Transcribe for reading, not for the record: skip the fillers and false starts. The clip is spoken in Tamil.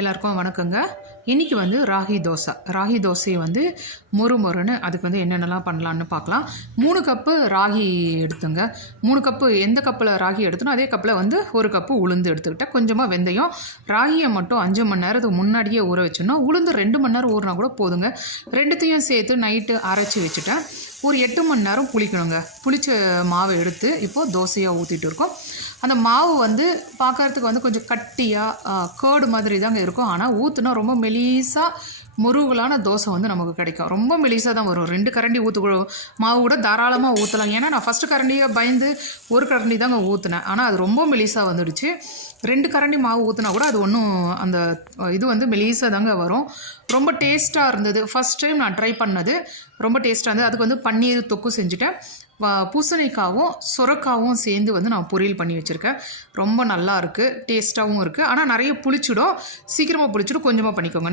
எல்லாருக்கும் வணக்கங்க. இன்றைக்கி ராகி தோசையை மொறுன்னு அதுக்கு என்னென்னலாம் பண்ணலான்னு பார்க்கலாம். 3 கப்பு ராகி எடுத்துங்க. 3 கப்பு எந்த கப்பில் ராகி எடுத்தனோ அதே கப்பில் 1 கப்பு உளுந்து எடுத்துக்கிட்டேன். கொஞ்சமாக வெந்தயம். ராகியை மட்டும் 5 மணி நேரத்துக்கு முன்னாடியே ஊற வச்சோன்னா உளுந்து 2 மணி நேரம் ஊறினா கூட போதுங்க. ரெண்டுத்தையும் சேர்த்து நைட்டு அரைச்சி வச்சுட்டேன். ஒரு 8 மணி நேரம் புளிக்கணுங்க. புளிச்ச மாவை எடுத்து இப்போது தோசையாக ஊற்றிட்டு இருக்கோம். அந்த மாவு பார்க்கறதுக்கு கொஞ்சம் கட்டியாக கேர்டு மாதிரி தாங்க இருக்கும். ஆனால் ஊற்றுனா ரொம்ப மெலிசாக முருகலான தோசை நமக்கு கிடைக்கும். ரொம்ப மெலிசாக தான் வரும். 2 கரண்டி மாவு கூட தாராளமாக ஊற்றலாம். ஏன்னா நான் ஃபஸ்ட்டு கரண்டியை பயந்து 1 கரண்டி தாங்க ஊற்றினேன். ஆனால் அது ரொம்ப மெலிசாக வந்துடுச்சு. 2 கரண்டி மாவு ஊற்றினா கூட அது ஒன்றும் அந்த இது மெலிசாக தாங்க வரும். ரொம்ப டேஸ்ட்டாக இருந்தது. ஃபஸ்ட் டைம் நான் ட்ரை பண்ணது ரொம்ப டேஸ்ட்டாக இருந்தது. அதுக்கு பன்னீர் தொக்கு செஞ்சுட்டேன். பூசணிக்காவும் சுரக்காவும் சேர்ந்து நான் பொரியல் பண்ணி வச்சுருக்கேன். ரொம்ப நல்லா இருக்குது, டேஸ்ட்டாகவும் இருக்குது. ஆனால் நிறைய புளிச்சிடும், சீக்கிரமாக புளிச்சிடும். கொஞ்சமாக பண்ணிக்கோங்க.